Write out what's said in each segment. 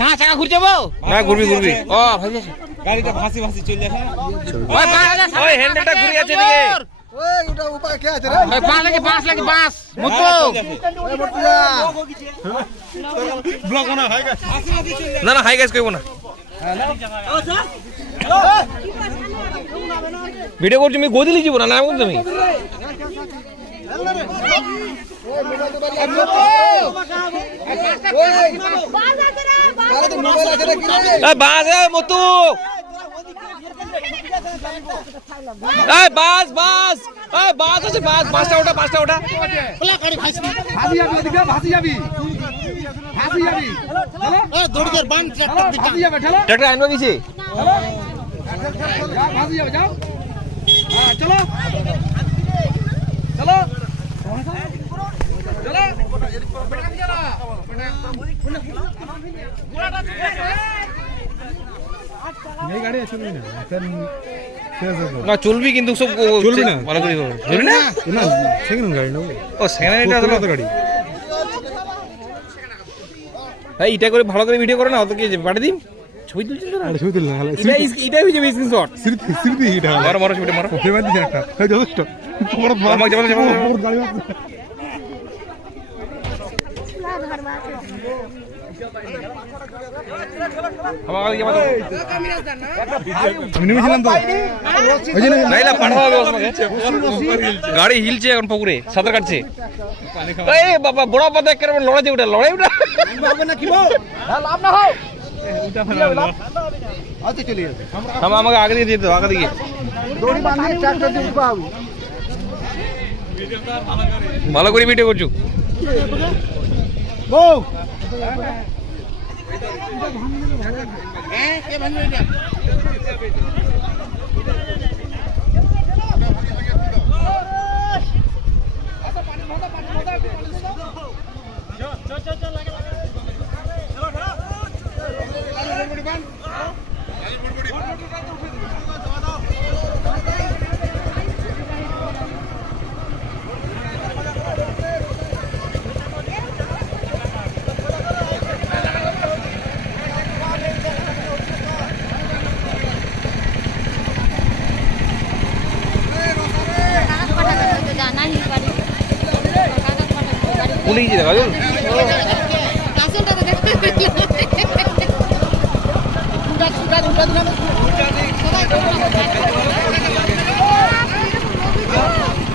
কাঁ চাকা ঘুরছে বউ না ঘুরবি ও ভাই গাড়িটা ভাসি ভাসি চলে আসে না ওই ওই হ্যান্ডেলটা ঘুরে আছে এদিকে ওই ওটা উপায় কে আছে রে? ওই পাঁচ লাগে বাস মুতো ওই মটুয়া ব্লক না হাই গাছ না না হাই গাইস কইবো না ভিডিও করছি আমি গোদিলি যাব না না বল তুমি এই বাস এ মতু এই বাস বাস এই বাস আছে বাস পাঁচটা ওটা ভাসি যাবি ওদিকে ভাসি যাবি এ দড়িদের বান ট্রাক্টর দিকে ভাসি যাবে ঠেলো ট্রাক্টর আনবা দিছে যাও ভাসি যাবে যাও হ্যাঁ চলো চলো এই গাড়ি চলবি না না চলবি কিন্তু সব চলবি না ভালো করে চলবি না না সেকেন্ড গাড়ি নেবো ও সেকেন্ড হ্যান্ড এটা গাড়ি এই এটা করে ভালো করে ভিডিও করে না অত কি পাঠিয়ে দিম ছবি তুলছিস না ছবি তুল না এটা হয়ে যাবে স্ক্রিনশট স্মৃতি এটা মারো ছবিটা মারো ফেভার দিছে একটা এই যথেষ্ট বড় আমাকে যাবো গাড়ি আছে আমাকে যাবো আমি নেমেছিলাম তো ওই জন্য নাইলা পাঠাও হবে ওখানে গাড়ি হিলছে এখন পুকুরে সাঁতার কাটছে এই বাবা বড় পাতা করে লড়াই উঠা হবে না কি বল লাভ না হোক আচ্ছা চলে যাবে আমাকে আগে দিয়ে দিতে আগে দিকে দড়ি বাঁধিয়ে ট্রাক্টর দিয়ে উঠবাও ভালো করে ভিডিও করছো বউ পুলিশ দিতে কাজল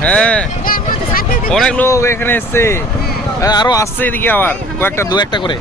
হ্যাঁ অনেক লোক এখানে এসছে আরো আসছে এদিকে আবার কয়েকটা দু একটা করে